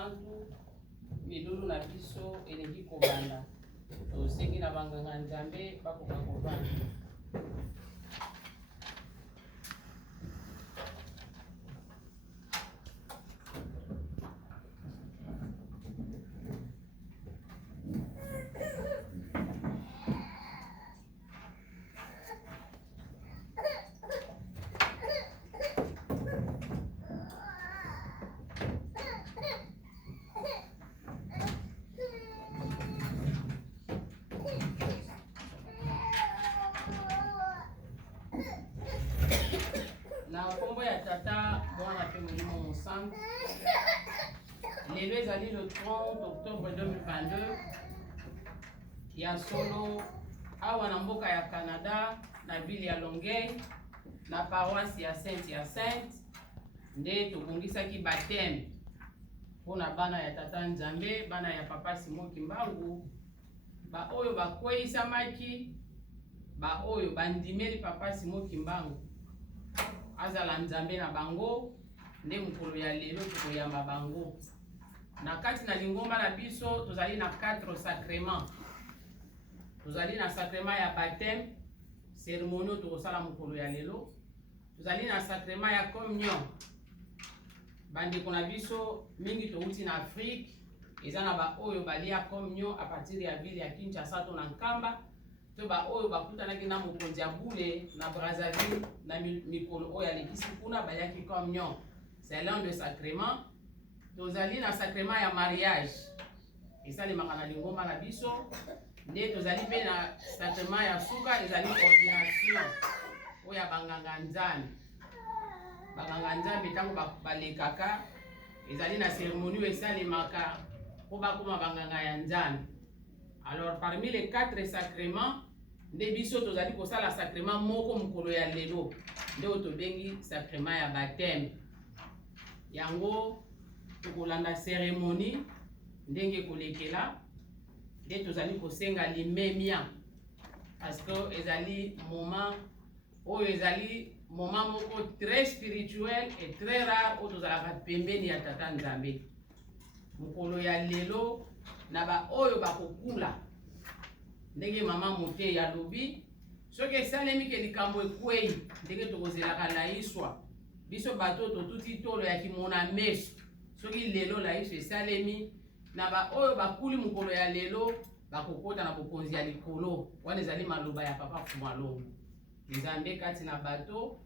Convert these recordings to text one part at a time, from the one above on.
Santu milulu na biso elengi kobanda tosengi na banganga Nzambe bakoka kovanda. Na kombo ya tata mwana pe molimo mosantu lelo ezali le 30 octobre 2022 ya solo awa na mboka ya Canada na ville ya Longueuil na paroisse ya Saint-Hyacinthe nde tobongisaki baptême mpona bana ya tata Nzambe, bana ya papa Simon Kimbangu, ba oyo bakweyisamaki, ba oyo bandimeli papa Simon Kimbangu azala Nzambe na bango nde mokolo ya lelo tokoyamba bango. Na kati na lingomba na biso tozali na 4 sacrements. Tozali na sacrement ya baptême, cérémonie tokosala mokolo ya lelo. Tozali na sacrement ya communion. Bandeko na biso mingi touti na Afrique eza na ba oyo balia communion a partir ya ville ya Kinshasa to na Nkamba. To ba oyo bakutanaki na mokonzi ya Bule na Brazzaville na mikolo oyo alekisi kuna bayaki communion. C'est l'un de sacrements. Tozali na sacrement ya mariage esalemaka na lingomba na biso. Nde tozali pe na sacrement ya suka ezali ordination oyo banganga Nzambe. Banganga Nzambe ntango balekaka ezali na cérémonie esalemaka po bakoma banganga ya Nzambe. Alors parmi les 4 sacrements nde biso tozali kosala sacrement moko mokolo ya lelo nde tobengi sacrement ya baptême. Yango tokolanda cérémonie ndenge kolekela nde tozali kosenga limemia parce que ezali moment oyo ezali moment moko très spirituel et très rare oyo tozalaka pembeni ya tata Nzambe. Mokolo ya lelo na ba oyo bakokula ndenge mama mote ya lobi soki esalemi ke likambo ekweyi ndenge tokozelaka laiswa biso bato totuti tolo ya kimona meso soki lelo laiswa esalemi na ba oyo bakuli mokolo ya lelo bakokota na bokonzi ya likolo wana ezali maloba ya papa Fumalongo. Nzambe kati na bato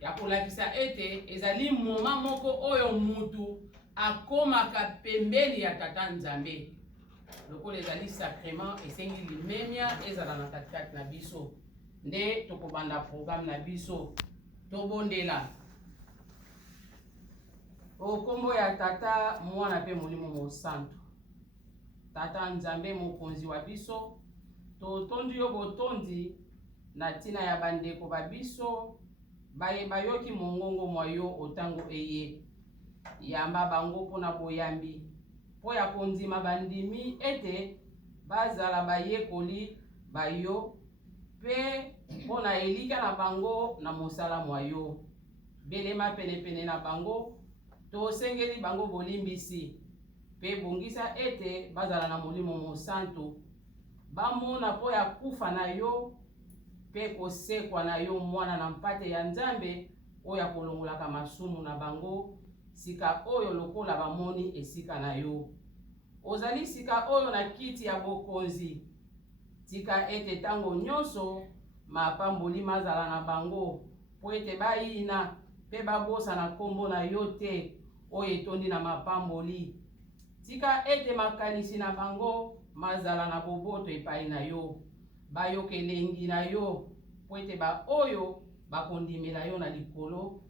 ya kolakisa ete ezali moma moko oyo mutu akomaka pembeni ya tata Nzambe. Lokola ezali sacrement esengi limemia ezala na katikati na biso nde tokobanda programme na biso tobondela okombo ya tata mwana pe molimo mosantu. Tata Nzambe mokonzi wa biso totondi yo botondi na tina ya bandeko babiso bayoki mongongo mwa yo otango eye yamba bango mpona boyambi po ya kondima bandimi ete bazala bayekoli bayo pe mpona elika na bango na mosala mwa yo. Belema penepene na bango tosengeli bango bolimbisi pe bongisa ete bazala na molimo mosantu bamona po ya kufa na yo pe kosekwa na yo mwana na mpate ya Nzambe oyo akolongolaka masumu na bango sika oyo lokola bamoni esika na yo. Ozali sika oyo na kiti ya bokonzi tika ete tango nyonso mapamboli mazala na bango po ete bayina pe babosa na kombo na yo te oyo etondi na mapamboli. Tika ete makanisi na bango mazala na boboto epai na yo bayoka elengi na yo po ete ba oyo bakondimela yo na likolo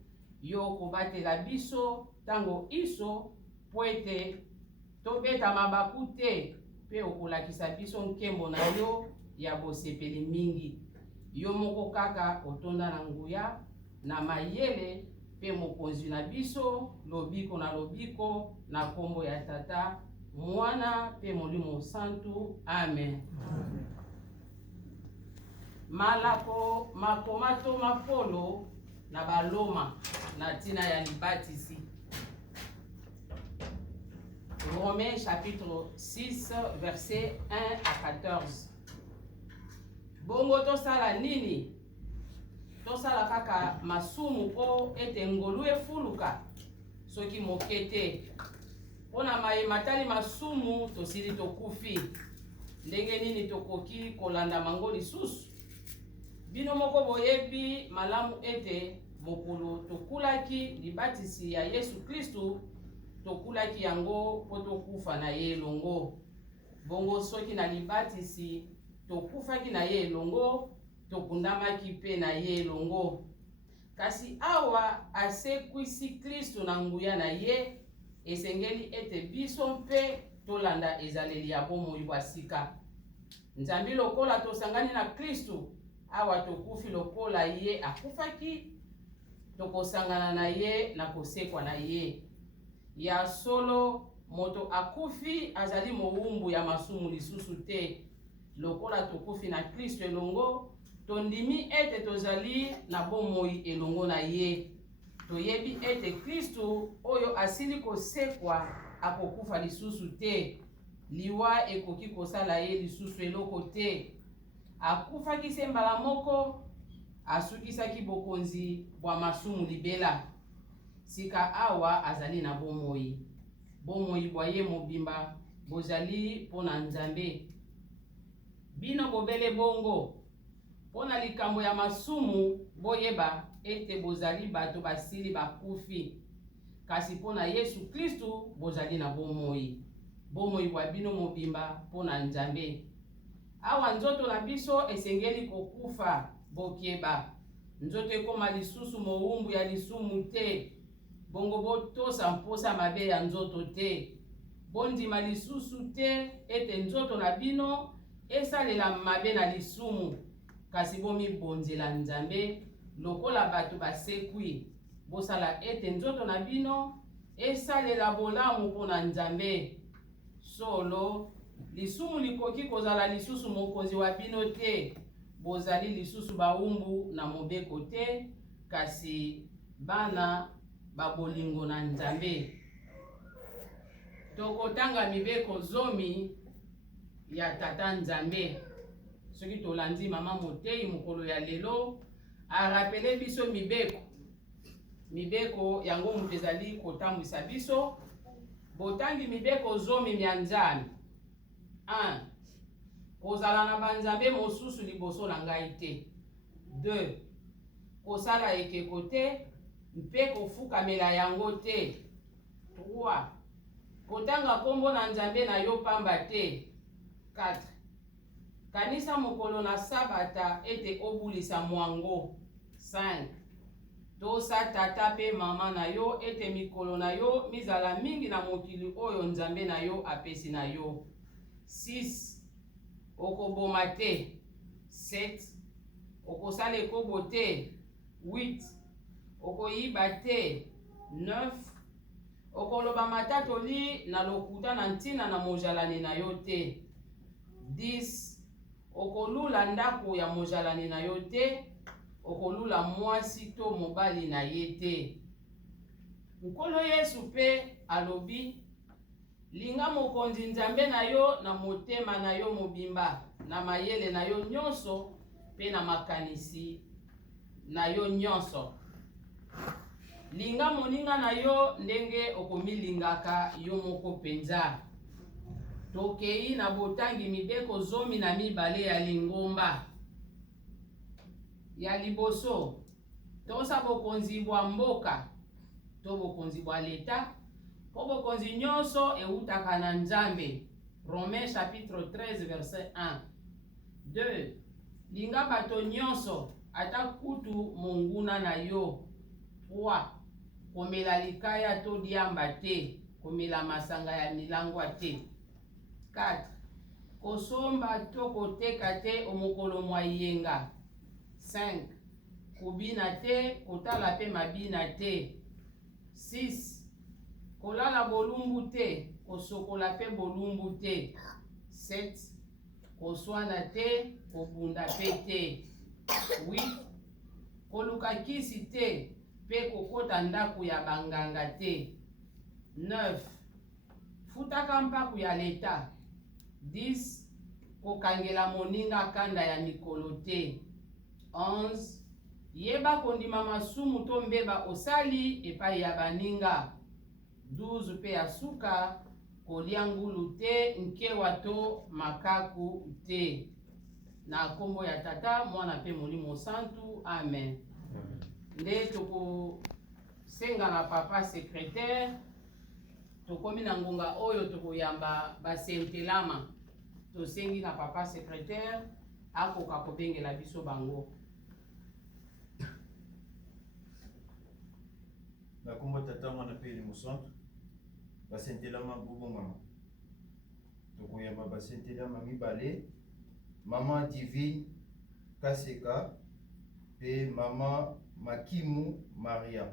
yo kobatela biso tango iso po ete tobeta mabaku te pe okolakisa biso nkembo na yo ya bosepeli mingi. Yo moko kaka otonda na nguya na mayele pe mokonzi na biso lobiko na lobiko na kombo ya tata mwana pe molimo santu. Amen. Malako makomato mapolo na baloma na tina ya libatisi Romains chapitre 6, verset 1 à 14. Bongo tosala nini? Tosala kaka masumu po ete ngolu efuluka soki mokete. Pona matali masumu tosili tokufi. Ndenge nini tokoki kolanda mango lisusu? Bino moko boyebi malamu ete mokolo tokulaki libatisi ya Yesu Kristu, tokulaki yango po tokufa na ye elongo. Bongo soki na libatisi tokufaki na ye elongo, tokundamaki pe na ye elongo. Kasi awa asekwisi Kristu na nguya na ye, esengeli ete biso mpe tolanda ezaleli ya bomoi bwa sika. Nzambi lokola tosangani na Kristu, awa tokufi lokola ye akufaki, tokosangana na ye na kosekwa na ye. Ya solo moto akufi azali mowumbu ya masumu lisusu te. Lokola tokufi na Kristu elongo, tondimi ete tozali na bomoi elongo na ye. Toyebi ete Kristu oyo asili kosekwa akokufa lisusu te. Liwa ekoki kosala ye lisusu eloko te. Akufaki se mbala moko, asukisaki bokonzi bwa masumu libela. Sika awa azali na bomoi. Bomoi bwa ye mobimba bozali pona Nzambe. Bino bobele bongo pona likambo ya masumu, boyeba ete bozali bato basili bakufi. Kasi pona Yesu Kristu bozali na bomoi. Bomoi bwa bino mobimba pona Nzambe. Awa nzoto na biso esengeli kokufa, bokieba. Nzoto ekoma lisusu mowumbu ya lisumu te. Bongo botosa mposa mabe ya nzoto te. Bondima lisusu te ete nzoto na bino esalela mabe na lisumu. Kasi bomibonzela Nzambe lokola bato basekwi. Bosala ete nzoto na bino esalela bolamu pona Nzambe. Solo lisumu likoki kozala lisusu mokonzi wa bino te. Bozali lisusu baumbu na mobeko te, kasi bana babolingo na Nzambe. Tokotanga mibeko zomi ya tata Nzambe. Soki tolandi mama Motei mokolo ya lelo, arapele biso mibeko. Mibeko yango mutu ezali kotambwisa biso. Botangi mibeko zomi mya Nzambe. 1. Kozala na banzambe mosusu liboso na ngai te. 2. Kosala ekeko te mpe kofukamela yango te. 3. Kotanga kombo na Nzambe na yo pamba te. 4. Kanisa mokolo na sabata ete obulisa mwango. 5. Tosa tata pe mama na yo ete mikolo na yo mizala mingi na mokili oyo Nzambe na yo apesi na yo. 6. Okoboma te. 7. Okosala ekobo te. 8. Okoyiba te. 9. Okoloba matatoli na lokuta na ntina na mojalani na yo te. 10. Okolula ndako ya mojalani na yo te. Okolula mwasi to mobali na ye te. Nkolo Yesu pe alobi, linga mokonzi Nzambe na yo na motema na yo mobimba, na mayele na yo nyonso, pe na makanisi na yo nyonso. Linga moninga na yo ndenge okomilingaka yo moko penza. Tokei na botangi mibeko zomi na mibale ya lingomba. Ya liboso, tosa bokonzi bwa mboka, to bokonzi bwa leta, po bokonzi nyonso eutaka na Nzambe. Romains chapitre 13 verset 1. 2. Linga bato nyonso ata kutu monguna na yo. 3. Komela likaya to diamba te, komela masanga ya milangwa te. 4. Kosomba to koteka te omokolo mwa yenga. 5. Kobina te, kotala pe mabina te. 6. Kolala bolumbu te, kosokola pe bolumbu te. 7. Koswana te, kobunda pe te. 8. Koluka kisi te, pe kokota ndaku ya banganga te. 9. futaka mpaku ya leta. 10. Kokangela moninga kanda ya mikolo te. 11. Yeba kondima masumu to mbeba osali epai ya baninga. 12. Pe ya suka kolia ngulu te nkewa to makaku te. Na kombo ya tata mwana pe molimo santu. Amen. Nde toko senga na papa secrétaire tokomi na ngonga oyo tokoyamba basentelama. Tosengi na papa secrétaire akoka kobengela biso bango. Na kombo tata mwana pe molimo santu basentelama bubongama. Tokoyamba basentelama mibale. Mama Divine Kaseka pe Mama Makimu Maria.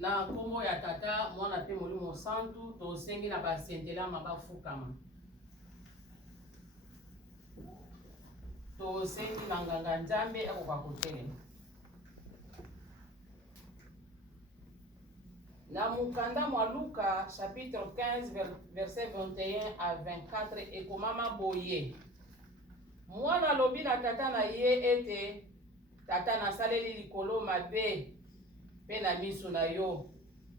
Na kombo ya tata mwana pe molimo santu tosengi na basentelama bafukama. Tosengi na nganga nzambe akoka kotelema. Na mukanda mwa Luka chapitre 15 verset 21 à 24 ekomama boye. Mwana lobi na tata na ye ete tata nasaleli likolo mabe pe na miso na yo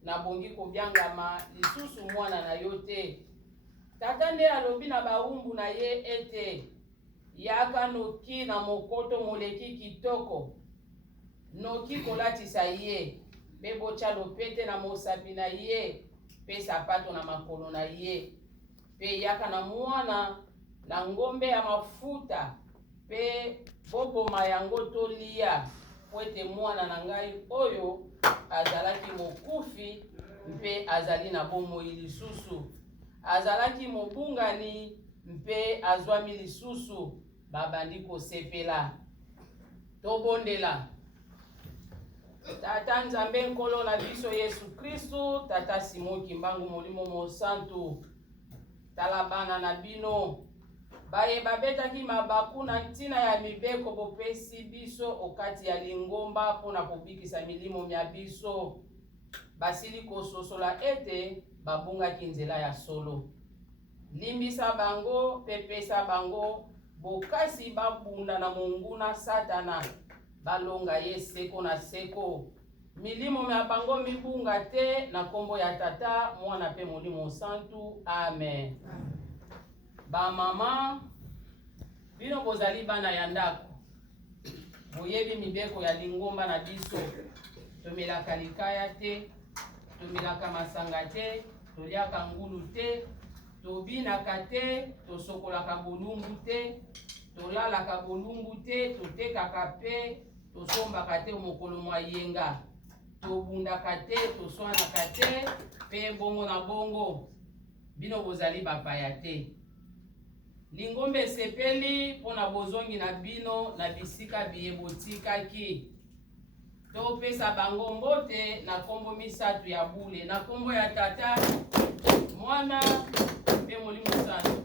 nabongi kobyangama lisusu mwana na yo te. Tata nde alobi na baumbu na ye ete yaka noki na mokoto moleki kitoko noki kolatisa ye pe botya lopete na mosapi na ye pe sapato na makolo na ye pe yaka na mwana na ngombe ya mafuta pe boboma yango tolia po ete mwana na ngai oyo azalaki mokufi mpe azali na bomoi lisusu, azalaki mobungani mpe azwami lisusu. Babandi kosepela. Tobondela. Tata Nzambe nkolo na biso Yesu Kristu, tata Simon Kimbangu molimo mosantu, tala bana na bino baye babetaki mabaku na ntina ya mibeko bopesi biso okati ya lingomba mpona kobikisa milimo mya biso. Basili kososola ete babungaki nzela ya solo. Limbisa bango, pepesa bango, bokasi babunda na monguna Satana, balonga ye seko na seko. Milimo mya bango mibunga te, na kombo ya tata mwana pe molimo santu. Amen. Ba mama bino bozali bana ya ndako, boyebi mibeko ya lingomba na biso. Tomelaka likaya te, tomelaka masanga te, toliaka ngulu te, tobinaka te, tosokolaka bolumbu te, tolalaka bolumbu te, totekaka pe, tosombaka te mokolo mwa yenga, tobundaka te, toswanaka te, pe bongo na bongo. Bino bozali bapaya te. Lingombe sepeli pona bozongi na bino na bisika biyebotikaki. Topesa bango mbote na kombo misatu ya bule, na kombo ya tata mwana pe molimo santu.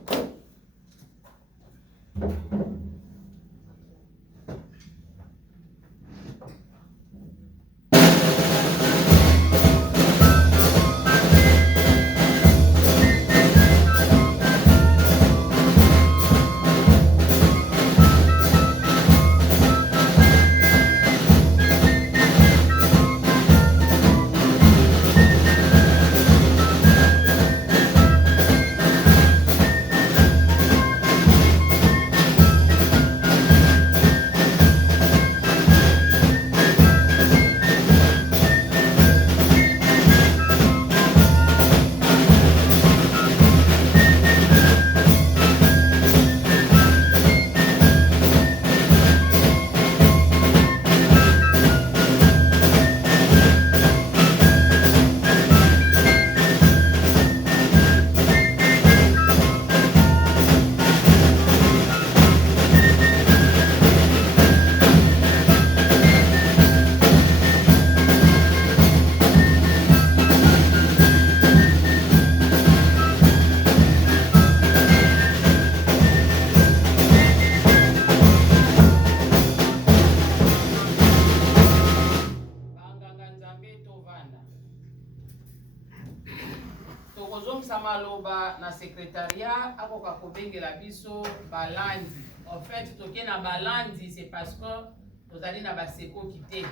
tokozongisa maloba na secrétariat akoka kobengela biso balandi. En fait toke na balandi c'est parce que tozali na basekoki te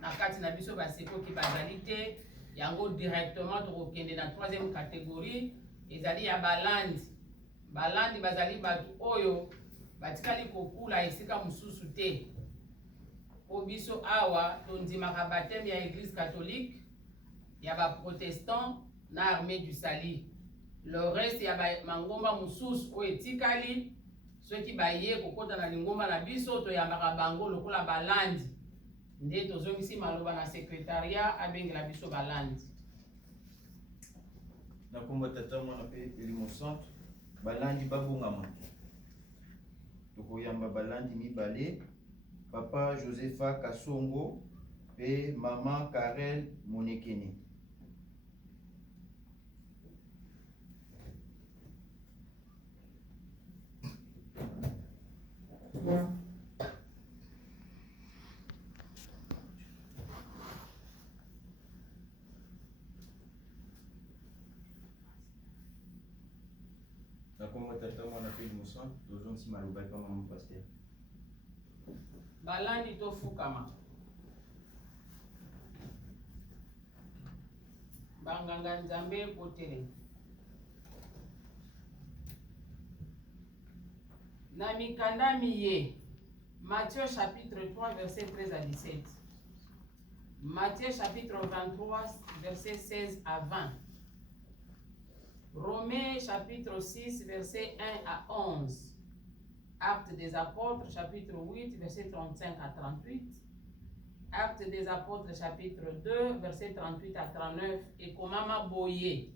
na kati na biso basekoki bazali te yango directement tokokende na 3e catégorie ezali ya balandi. Balandi bazali bato oyo batikali kokula esika mosusu te. Po biso awa tondimaka baptême ya église catholique ya baprotestant na armée du salut. Le reste ya mangomba mosusu oyo etikali soki baye kokota na lingomba na biso toyambaka bango lokola balandi. Nde tozongisi maloba na secrétariat abengela biso balandi. Na kombo tata mwana pe Elimo Centre balandi babongama. Tokoyamba balandi mibale papa Josepha Kasongo pe maman Karel Monekene. Na kombo tata mwana pe Elimo Centre tozongisi maloba kama mon pasteur. Balandi tofukama. Banganga Nzambe potele. Na mikanda miye. Matthieu chapitre 3 verset 13 à 17. Matthieu chapitre 23 verset 16 à 20. Romains chapitre 6 verset 1 à 11. Actes des apôtres chapitre 8 verset 35 à 38. Actes des apôtres chapitre 2 verset 38 à 39. Et komama boye.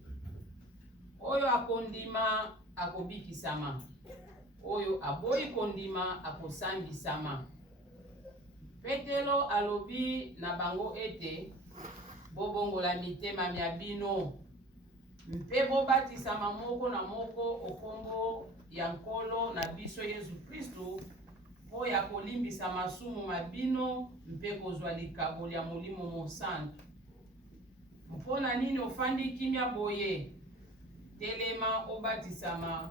Oyo akondima akobikisama. Oyo aboyi kondima akosambisama. Petelo alobi na bango ete bobongola mitema mya bino. Mpe bobatisama moko na moko okombo ya nkolo na biso Yesu Kristu po ya kolimbisa masumu mabino mpe kozwa likabo ya Molimo Mosantu. Mpona nini ofandi kimia boye? Telema obatisama,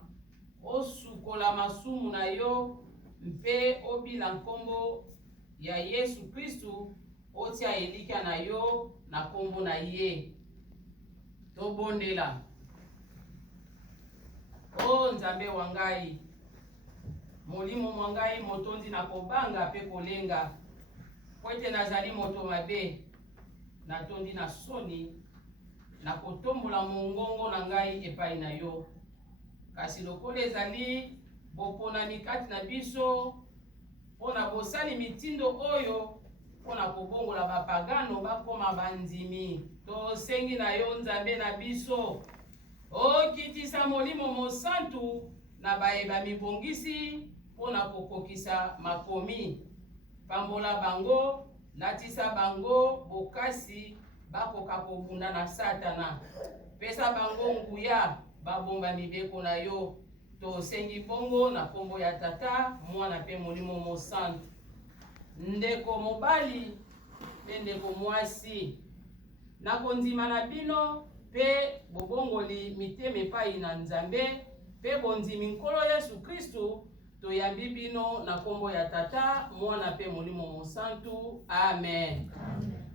osukola masumu na yo mpe obila nkombo ya Yesu Kristu otia elika na yo na kombo na ye. Tobondela. O Nzambe wangai, Molimo mwangai motondi na kobanga pe kolenga. Kwete nazali moto mabe, natondi na soni, na kotombola mongongo na ngai epai na yo. Kasi lokola ezali boponani kati na biso, pona bosali mitindo oyo, pona kobongola bapagano bakoma bandimi. Tosengi na yo Nzambe na biso, okitisa Molimo Mosantu na bayeba mibongisi pona kokokisa makomi. Pambola bango, latisa bango bokasi bakoka kobunda na Satana. Pesa bango nguya babomba mibeko na yo. Tosengi bongo na kombo ya Tata, Mwana pe Molimo Mosantu. Ndeko mobali, ndeko mwasi. Na kondima na bino pe bobongoli mitema epai na Nzambe pe bondimi nkolo Yesu Kristu toyambi bino na kombo ya Tata, Mwana pe Molimo Mosantu. Amen. Amen.